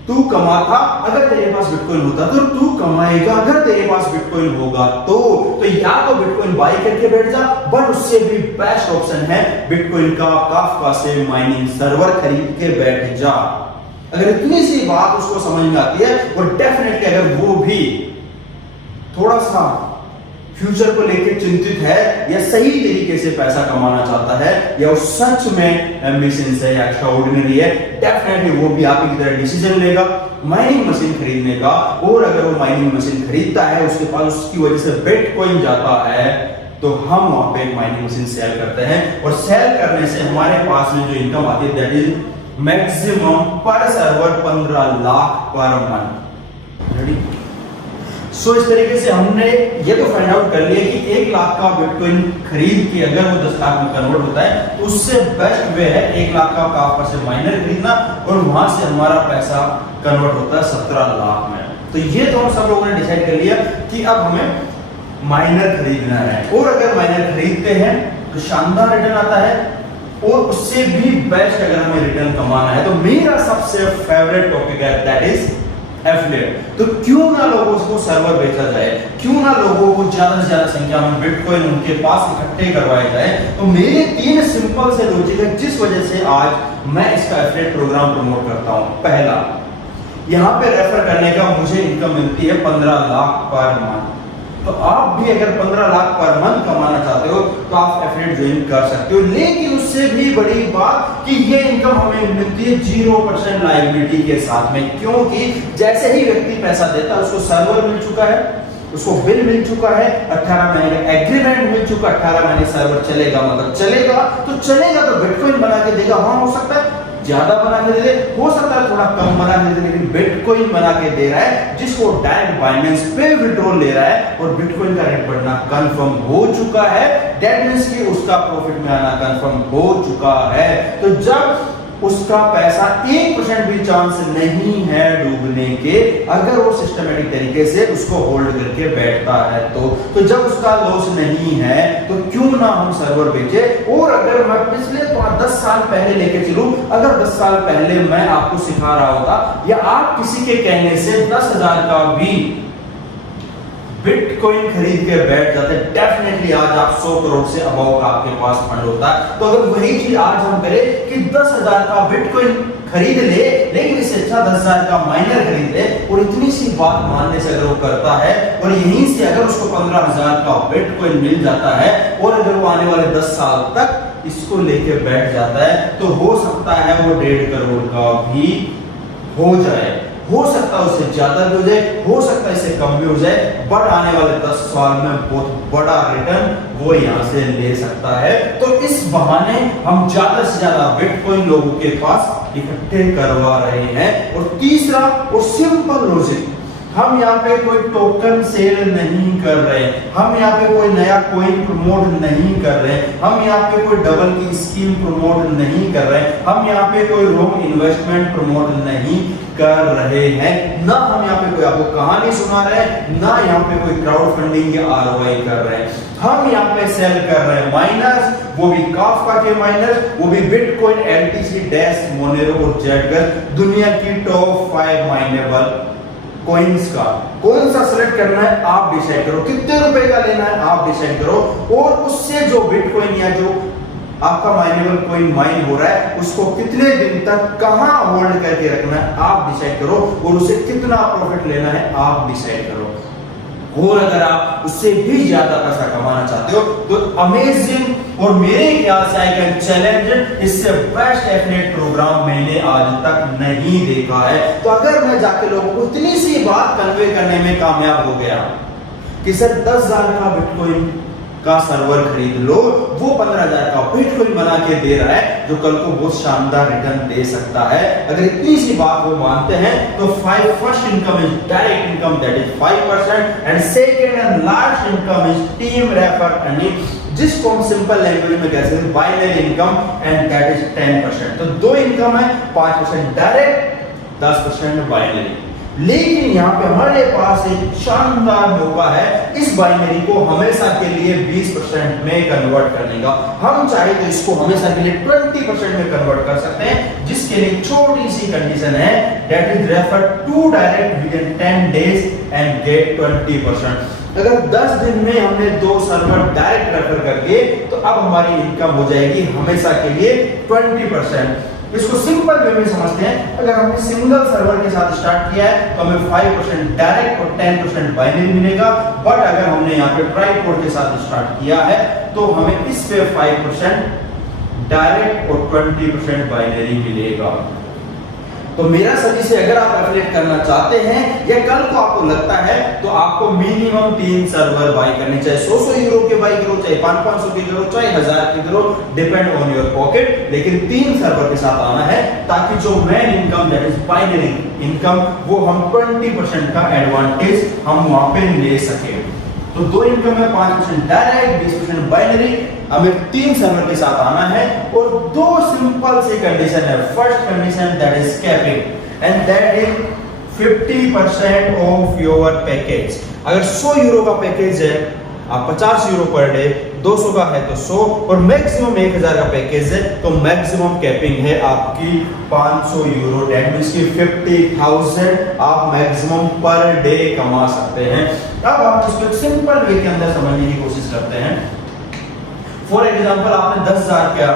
तू कमा था, अगर तेरे पास बिटकॉइन होता तो तू कमाएगा, अगर तेरे पास बिटकॉइन होगा तो या तो बिटकॉइन बाई करके बैठ जा, बट उससे भी बेस्ट ऑप्शन है बिटकॉइन का काफका से माइनिंग सर्वर खरीद के बैठ जा। अगर इतनी सी बात उसको समझ में आती है, और डेफिनेटली अगर वो भी थोड़ा सा फ्यूचर को लेकर चिंतित है, या सही तरीके से पैसा कमाना चाहता है, या वो सच में एम्बिशियस है या एक्स्ट्राऑर्डिनरी है, डेफिनेटली वो भी आपकी तरह डिसीजन लेगा माइनिंग मशीन खरीदने का। और अगर वो माइनिंग मशीन खरीदता है, उसके पास उसकी वजह से बिटकॉइन जाता है, तो हम वहां पे एक माइनिंग मशीन सेल करते हैं, और सेल करने से हमारे पास में जो इनकम आती है दैट इज मैक्सिमम पर सर्वर 15 लाख पर मंथ। रेडी? सो इस तरीके से हमने ये तो फाइंड आउट कर लिया कि 1 लाख का बिटकॉइन खरीद के अगर वो 10 लाख में कन्वर्ट होता है, तो उससे बेस्ट वे है 1 लाख का काफका से माइनर खरीदना, और वहां से हमारा पैसा कन्वर्ट होता है 17 लाख में। तो ये तो हम सब लोगों ने डिसाइड कर लिया कि अब हमें माइनर खरीदना है, और अगर माइनर खरीदते हैं तो शानदार रिटर्न आता है, और उससे भी बेस्ट अगर हमें रिटर्न कमाना है, तो मेरा सबसे फेवरेट टॉपिक है दैट इज एफिलिएट। तो क्यों ना लोगों को सर्वर बेचा जाए, क्यों ना लोगों को ज्यादा से ज्यादा संख्या में बिटकॉइन उनके पास इकट्ठे करवाए जाए। तो मेरे 3 सिंपल से लॉजिक है जिस वजह से आज मैं इसका एफिलिएट प्रोग्राम प्रमोट करता हूं। पहला, यहां पे रेफर करने का मुझे इनकम मिलती है 15 लाख पर मंथ। तो आप भी अगर 15 लाख पर मंथ कमाना चाहते हो तो आप एफिलिएट ज्वाइन कर सकते हो, लेकिन उससे भी बड़ी बात कि ये इनकम हमें मिलती है 0% लायबिलिटी के साथ में, क्योंकि जैसे ही व्यक्ति पैसा देता है उसको सर्वर मिल चुका है, उसको बिल मिल चुका है, 18 महीने का एग्रीमेंट मिल चुका, 18 महीने सर्वर चलेगा, मतलब चलेगा तो बिटकॉइन बना के देगा। हाँ, हो सकता है ज्यादा बना के दे दे, हो सकता है थोड़ा कम बना के दे दे, लेकिन बिटकॉइन बना के दे रहा है जिसको डायरेक्ट बाइनेंस पे विड्रॉल ले रहा है और बिटकॉइन का रेट बढ़ना कंफर्म हो चुका है। दैट मींस कि उसका प्रॉफिट में आना कंफर्म हो चुका है। तो जब उसका पैसा 1% भी चांस नहीं है डूबने के, अगर वो सिस्टमेटिक तरीके से उसको होल्ड करके बैठता है तो जब उसका लॉस नहीं है तो क्यों ना हम सर्वर बेचे। और अगर मैं पिछले 10 साल पहले लेके चलूं, अगर 10 साल पहले मैं आपको सिखा रहा होता या आप किसी के कहने से 10,000 का भी बिटकॉइन खरीद के बैठ जाते, डेफिनेटली आज आप 100 करोड़ से अबव का आपके पास फंड होता। तो अगर वही चीज आज हम करें कि 10,000 का बिटकॉइन खरीद ले, लेकिन इससे अच्छा 10,000 का माइनर खरीद ले, और इतनी सी बात मानने से अगर वो करता है और यहीं से अगर उसको 15,000 का बिटकॉइन मिल जाता है और अगर वो आने वाले 10 साल तक इसको लेके बैठ जाता है, तो हो सकता है वो 1.5 करोड़ का भी हो जाए, हो सकता है उससे ज्यादा भी हो जाए, हो सकता है इससे कम भी हो जाए, बट आने वाले 10 साल में बहुत बड़ा रिटर्न वो यहां से ले सकता है। तो इस बहाने हम ज्यादा से ज्यादा बिटकॉइन लोगों के पास इकट्ठे करवा रहे हैं। और तीसरा और सिंपल लॉजिक, हम यहाँ पे कोई टोकन सेल नहीं कर रहे, हम यहाँ पे कोई नया कॉइन प्रमोट नहीं कर रहे, हम यहाँ पे कोई डबल की स्कीम प्रमोट नहीं कर रहे, हम यहाँ पे कोई रॉन्ग इन्वेस्टमेंट प्रमोट नहीं कर रहे हैं, ना हम यहाँ पे कोई आपको कहानी सुना रहे हैं, ना यहाँ पे कोई क्राउड फंडिंग या आरओआई कर रहे हैं। हम यहाँ पे सेल कर रहे हैं माइनर्स, वो भी काफका के माइनर्स, वो भी बिटकॉइन, एलटीसी, डैश, मोनेरो और जेडगन, दुनिया की टॉप 5 माइनेबल कॉइन्स का कौन सा सेलेक्ट करना है आप डिसाइड करो, कितने रुपए का लेना है आप डिसाइड करो, और उससे जो बिटकॉइन या जो आपका माइनेबल कॉइन माइन हो रहा है उसको कितने दिन तक कहां होल्ड करके रखना है आप डिसाइड करो, और उसे कितना प्रॉफिट लेना है आप डिसाइड करो। और अगर आप उससे भी ज्यादा पैसा कमाना चाहते हो तो अमेजिंग और मेरे ख्याल से आएगा चैलेंज, इससे बेस्ट एफिलिएट प्रोग्राम मैंने आज तक नहीं देखा है। तो अगर मैं जाके लोगों को इतनी सी बात कन्वे करने में कामयाब हो गया कि सर 10,000 का बिटकॉइन का सर्वर खरीद लो, वो 15,000 का बिटकॉइन बना के दे रहा है जो कल को बहुत शानदार रिटर्न दे सकता है, अगर इतनी सी बात वो मानते हैं तो first income is direct income, that is 5%, and second and last income is team refer earning, जिसको हम सिंपल लैंग्वेज में कह सकते हैं binary income, and that is 10%। तो दो इनकम है, 5% डायरेक्ट, 10% बाइनरी। लेकिन यहाँ पे हमारे पास एक शानदार मौका है इस बाइनरी को हमेशा के लिए 20% में कन्वर्ट करने का। हम चाहे तो इसको हमेशा के लिए 20% में कन्वर्ट कर सकते हैं, जिसके लिए छोटी सी कंडीशन है, that is refer to direct within 10 days and get 20%। अगर 10 दिन में हमने 2 सर्वर डायरेक्ट रेफर करके, तो अब हमारी इनकम हो जाएगी हमेशा के लिए 20%। इसको सिंपल वे में समझते हैं, अगर हमने सिंगल सर्वर के साथ स्टार्ट किया है तो हमें 5% डायरेक्ट और 10% बाइनरी मिलेगा, बट अगर हमने यहाँ पे ट्राइपोड के साथ स्टार्ट किया है तो हमें इस पे 5% डायरेक्ट और 20% बाइनरी मिलेगा। तो मेरा सभी से अगर आप एफिलिएट करना चाहते हैं या कल को आपको लगता है तो आपको मिनिमम 3 सर्वर बाय करने, चाहे 100 यूरो के बाय करो, चाहे 500 के करो, चाहे 1000 के करो, डिपेंड ऑन योर पॉकेट, लेकिन 3 सर्वर के साथ आना है ताकि जो main income that is binary income वो हम 20% का एडवांटेज हम वहां पे ले सके। तो 2 इनकम है, 5% डायरेक्ट, 20% बाइनरी, हमें 3 सर्वर के साथ आना है, और 2 सिंपल सी कंडीशन है। First condition that is capping, and that is 50% of your package. अगर 100 यूरो का पैकेज है, आप 50 यूरो पर डे, 200 का है तो 100, और मैक्सिमम 1000 का पैकेज है तो मैक्सिमम कैपिंग है आपकी 500 यूरो, दैट मींस की 50,000 आप मैक्सिमम पर डे कमा सकते हैं। अब आप इसको एक सिंपल वे के अंदर समझने की कोशिश करते हैं। फॉर एग्जांपल आपने 10,000 का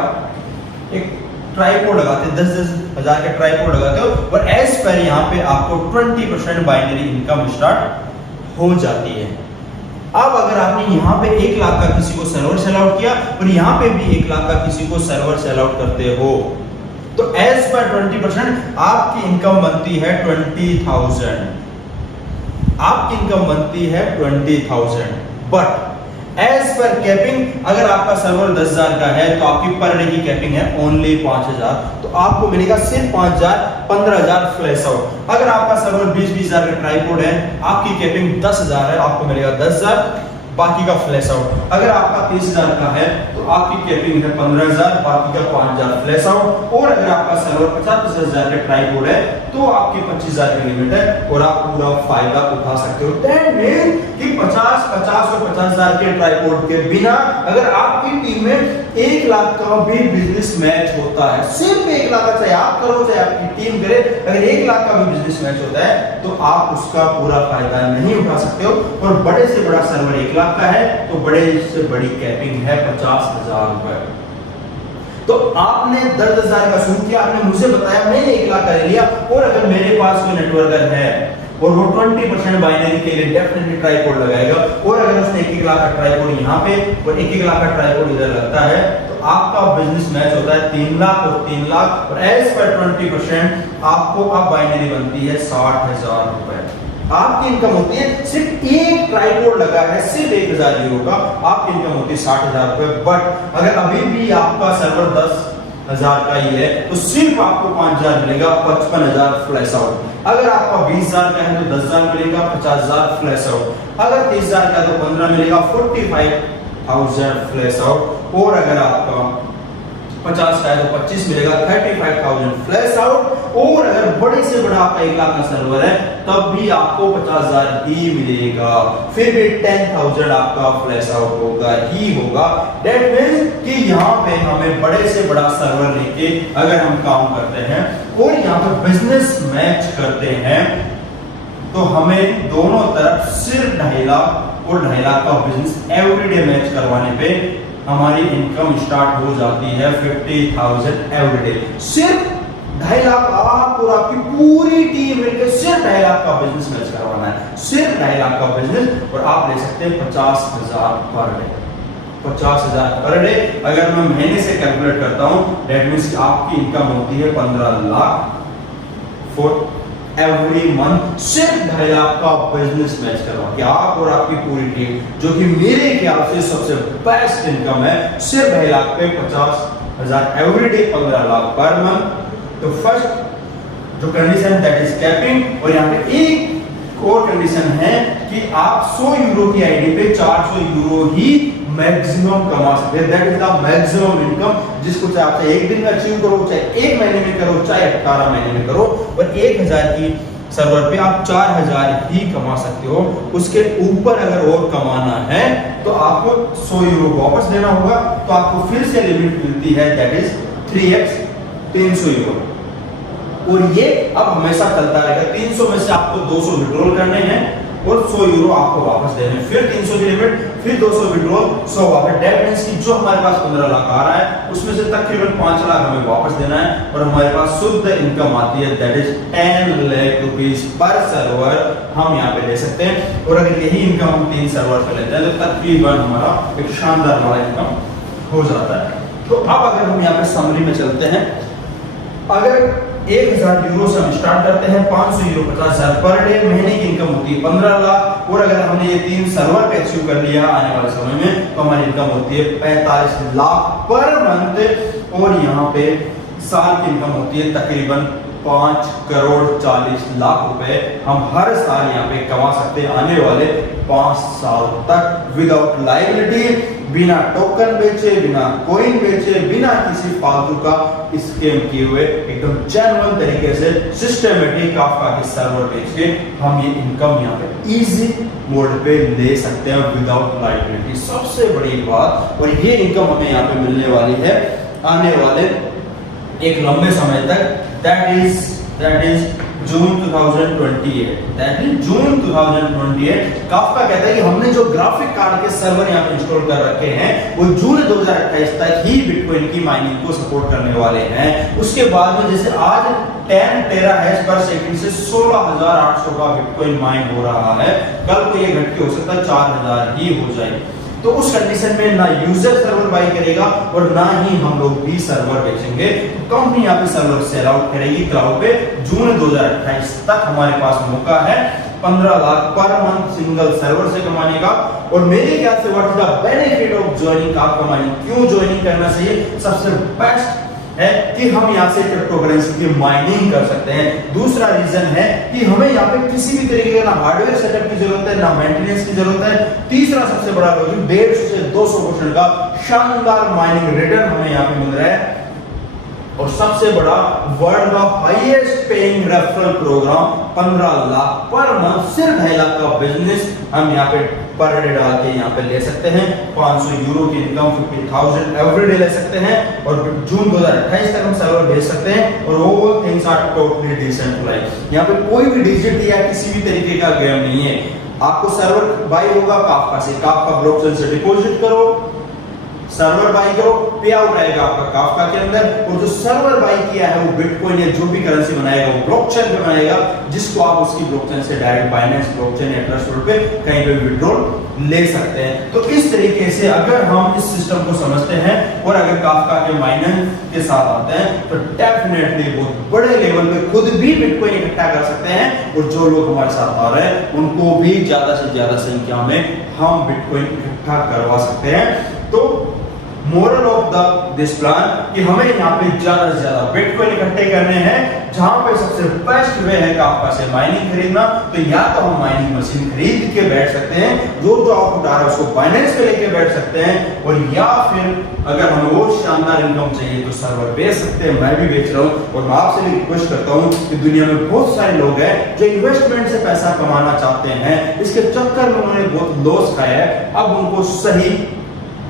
एक ट्राइपॉड लगाते, 10,000 का ट्राइपॉड लगाते हो, और एज पर यहाँ पे आपको 20% बाइनरी इनकम स्टार्ट हो जाती है। अब अगर आपने यहाँ पे 1 लाख का किसी को सर्वर सेल आउट किया और यहाँ पे भी 1 लाख का किसी को सर्वर सेल आउट करते हो, तो एज पर 20% आपकी इनकम बनती है 20,000, आपकी इनकम बनती है 20,000। बट एज पर कैपिंग, अगर आपका सर्वर 10,000 का है तो आपकी पर डे की कैपिंग है ओनली 5,000, तो आपको मिलेगा सिर्फ 5,000, 15,000 फ्लैश आउट। अगर आपका सर्वर 20,000 का ट्राइपॉड है, आपकी कैपिंग 10,000 है, आपको मिलेगा 10,000 बाकी का फ्लैश आउट। अगर आपका 30,000 का है तो आपकी कैपिंग है 15,000, बाकी का 5,000 फ्लैश आउट। और अगर आपका सर्वर 50,000 का ट्राइपॉड है तो आपकी 25,000 की लिमिट है और आप पूरा फायदा उठा सकते हो। दैट मींस कि 50 और 50,000 के ट्राइपॉड के बिना अगर आपकी टीम में 1 लाख का भी बिजनेस मैच होता है, सिर्फ 1 लाख का, चाहे आप करो चाहे आपकी टीम करे, अगर 1 लाख का भी बिजनेस मैच होता है तो आप उसका पूरा फायदा नहीं उठा सकते हो। और बड़े से बड़ा सर्वर 1 लाख का है तो बड़े से बड़ी कैपिंग है 50,000 रुपए। तो आपने 10,000 का शुरू किया, आपने मुझे बताया, मैंने 1 लाख का ले लिया, और अगर मेरे पास कोई नेटवर्कर है और वो 20% बाइनरी के लिए डेफिनेटली ट्राइपॉड लगाएगा, और अगर उसने 1 लाख का ट्राइपॉड यहाँ पे और 1 लाख का ट्राइपॉड इधर लगता है, तो आपका बिजनेस मैच होता है 3 लाख और 3 लाख, और एज पर 20% आपको अब बाइनरी बनती है 60,000 रुपए। आपकी इनकम होती है, सिर्फ एक ट्राइपॉड लगा है सिर्फ 1,000 यूरो का, आपकी इनकम होती है 60,000 रुपए। बट अगर अभी भी आपका सर्वर 10,000 का ही है तो सिर्फ आपको 5,000 मिलेगा, 55,000 फ्लैश आउट। अगर आपका 20,000 का है तो 10,000 मिलेगा, 50,000 फ्लैश आउट। अगर 30,000 का है तो 15 मिलेगा, 45,000 फ्लैश आउट। और अगर आपका 50 का है तो 25 मिलेगा, 35,000 फ्लैश आउट। और अगर बड़े से बड़ा आपका 1 लाख का सर्वर है तब भी आपको 50,000 ही मिलेगा, फिर भी 10,000 आपका फ्लैश आउट होगा ही होगा। दैट मींस कि यहाँ पे हमें बड़े से बड़ा सर्वर लेके अगर हम काम करते हैं और यहाँ पे बिजनेस मैच करते हैं तो हमें दोनों तरफ सिर्फ 2.5 लाख और 2.5 लाख का बिजनेस एवरीडे मैच करवाने पे हमारी इनकम स्टार्ट हो जाती है 50,000 एवरीडे। सिर्फ 2.5 लाख आप और आपकी पूरी टीम मिलकर सिर्फ 2.5 लाख का बिजनेस मैच करवाना है, सिर्फ 2.5 लाख का बिजनेस, और आप ले सकते हैं 50,000 पर डे। 50,000 पर डे अगर मैं महीने से कैलकुलेट करता हूं, दैट मींस आपकी इनकम होती है 15 लाख फॉर एवरी मंथ, सिर्फ 2.5 लाख का बिजनेस मैच करवा के आप और आपकी पूरी टीम, जो कि मेरे ख्याल से सबसे बेस्ट इनकम है, सिर्फ 2.5 लाख पे 50,000 एवरीडे, 15 लाख पर मंथ। तो फर्स्ट जो कंडीशन दैट इज कैपिंग, और यहाँ पे एक और कंडीशन है कि आप 100 यूरो की आईडी पे 400 यूरो ही मैक्सिमम कमा सकते हैं। That is the maximum income, जिसको चाहे आप 1 दिन में अचीव करो, चाहे 1 महीने में करो, चाहे 18 महीने में करो, और 1,000 की सर्वर पे आप 4,000 ही कमा सकते हो। उसके ऊपर अगर और कमाना है तो आपको 100 यूरो वापस देना होगा, तो आपको फिर से लिमिट मिलती है, दैट इज 3x 300 यूरो। और ये अब हमेशा चलता रहेगा। 300 में से आपको 200 विड्रॉल करने हैं और 100 यूरो आपको वापस देने हैं, फिर 300 की लिमिट, फिर 200 विड्रॉल, 100 वापस। दैट मींस कि जो हमारे पास 15 लाख आ रहा है उसमें से तकरीबन 5 लाख हमें वापस देना है, और हमारे पास शुद्ध इनकम आती है, दैट इज 10 लाख रुपीस पर सर्वर हम यहाँ पे ले सकते हैं। और अगर यही इनकम हम 3 सर्वर पे लेते हैं तो तकरीबन हमारा एक शानदार वाला इनकम हो जाता है। तो अब अगर हम यहाँ पे समरी में चलते हैं, अगर 1,000 यूरो से हम स्टार्ट करते हैं, 500 यूरो 50,000 पर डे, महीने की इनकम होती है 15 लाख, और अगर हमने ये 3 सर्वर पे अचीव कर लिया आने वाले समय में तो हमारी इनकम होती है 45 लाख पर मंथ, और यहाँ पे साल की इनकम होती है तकरीबन 5 करोड़ 40 लाख रुपए हम हर साल यहाँ पे कमा सकते हैं आने वाले 5 साल तक, विदाउट लायबिलिटी, बिना टोकन बेचे, बिना कॉइन बेचे, बिना किसी फालतू का स्कैम किए हुए, एकदम जेन्युइन तरीके से सिस्टमेटिक काफका के सर्वर बेच के हम ये इनकम यहाँ पे इजी मोड पे ले सकते हैं विदाउट लायबिलिटी। सबसे बड़ी बात, और ये इनकम हमें यहाँ पे मिलने वाली है आने वाले एक लंबे समय तक, that is June 2028, that is June 2028। Kafka कहता है कि हमने जो ग्राफिक कार्ड के सर्वर यहाँ पे इंस्टॉल कर रखे हैं वो जून 2028 तक ही बिटकॉइन की माइनिंग को सपोर्ट करने वाले हैं। उसके बाद में जैसे आज 10 टेराहैश पर सेकंड से 16,800 का बिटकॉइन माइन हो रहा है, कल को ये घट के हो सकता है 4,000 ही हो जाए। तो उस कंडीशन में ना यूजर सर्वर बाई करेगा और ना ही हम लोग भी सर्वर बेचेंगे। कंपनी यहाँ पे सर्वर सेल आउट करेगी क्लाउड पे। जून 2028 तक हमारे पास मौका है 15 लाख पर मंथ सिंगल सर्वर से कमाने का। और मेरे ख्याल से what is the benefit of joining आपका माइनिंग, क्यों ज्वाइनिंग करना चाहिए, सबसे बेस्ट है कि हम यहाँ से क्रिप्टो करेंसी की माइनिंग कर सकते हैं। दूसरा रीजन है कि हमें यहाँ पे किसी भी तरीके का ना हार्डवेयर सेटअप की जरूरत है, ना मेंटेनेंस की जरूरत है। तीसरा सबसे बड़ा लॉजिक 150 से 200% का शानदार माइनिंग रिटर्न हमें यहाँ पे मिल रहा है। और सबसे बड़ा वर्ल्ड का highest paying referral programme 15 lakh पर मंथ, सिर्फ 2.5 लाख का बिजनेस हम यहाँ पे पर डे डाल के यहाँ पे ले सकते हैं। 500 यूरो की इनकम 50,000 एवरी डे ले सकते हैं। और जून 2028 तक हम सर्वर भेज सकते हैं। और all things are totally decentralised. यहाँ पे कोई भी डिजिट या किसी भी तरीके का गेम नहीं है। आपको सर्वर बाई होगा काफका से, काफका ब्लॉकचेन से डिपॉजिट करो, सर्वर बाई करो, पे आउट आएगा आपका काफका के अंदर। और जो सर्वर बाई किया है वो बिटकॉइन या जो भी करेंसी बनाएगा वो ब्लॉकचेन पे बनाएगा, जिसको आप उसकी ब्लॉकचेन से डायरेक्ट बाइनेंस ब्लॉकचेन या ट्रस्ट पे कहीं पे विड्रॉल ले सकते हैं। तो इस तरीके से अगर हम इस सिस्टम को समझते हैं और अगर काफका के माइनिंग के साथ आते हैं तो डेफिनेटली बहुत बड़े लेवल पे खुद भी बिटकॉइन इकट्ठा कर सकते हैं। और जो लोग हमारे साथ आ रहे हैं उनको भी ज्यादा से ज्यादा संख्या में हम बिटकॉइन इकट्ठा करवा सकते हैं। तो moral of the this plan कि हमें यहाँ पे ज्यादा से ज्यादा बिटकॉइन इकट्ठे करने हैं। जहां पे सबसे बेस्ट वे है काफका से माइनिंग खरीदना, तो या तो हम माइनिंग मशीन खरीद के बैठ सकते हैं, जो आप उठा रहे हैं उसको बाइनेंस पे लेके बैठ सकते हैं। और या फिर अगर हमें और शानदार इनकम चाहिए तो सर्वर बेच सकते हैं। मैं भी बेच रहा हूँ। और मैं आपसे भी रिक्वेस्ट करता हूँ कि दुनिया में बहुत सारे लोग हैं जो इन्वेस्टमेंट से पैसा कमाना चाहते हैं, इसके चक्कर में उन्होंने बहुत लॉस खाया है। अब उनको सही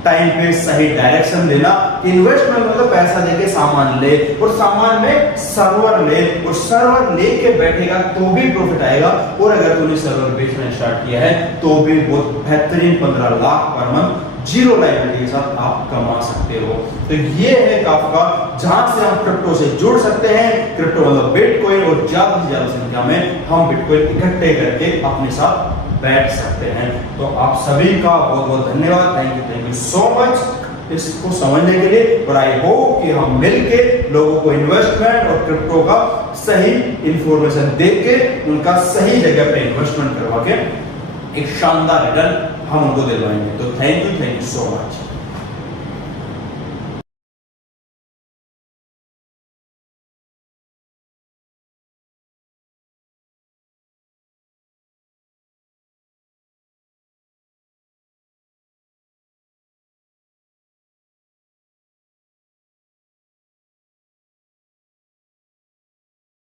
टाइम पे सही डायरेक्शन देना। इन्वेस्टमेंट मतलब पैसा देके सामान ले, और सामान में सर्वर ले, और सर्वर लेके बैठेगा तो भी प्रॉफिट आएगा। और अगर तूने सर्वर बेचना स्टार्ट किया है तो भी बहुत बेहतरीन 15 लाख पर मंथ जीरो लायबिलिटी के साथ आप कमा सकते हो। तो ये है काफका, जहां से हम क्रिप्टो से जुड़ सकते हैं। क्रिप्टो मतलब बिटकॉइन, और ज्यादा से ज्यादा संख्या में हम बिटकॉइन इकट्ठे करके अपने साथ बैठ सकते हैं। तो आप सभी का बहुत बहुत धन्यवाद। थैंक यू सो मच इसको समझने के लिए। और आई होप कि हम मिलके लोगों को इन्वेस्टमेंट और क्रिप्टो का सही इंफॉर्मेशन दे के उनका सही जगह पे इन्वेस्टमेंट करवा के एक शानदार रिटर्न हम उनको दिलवाएंगे। तो थैंक यू सो मच।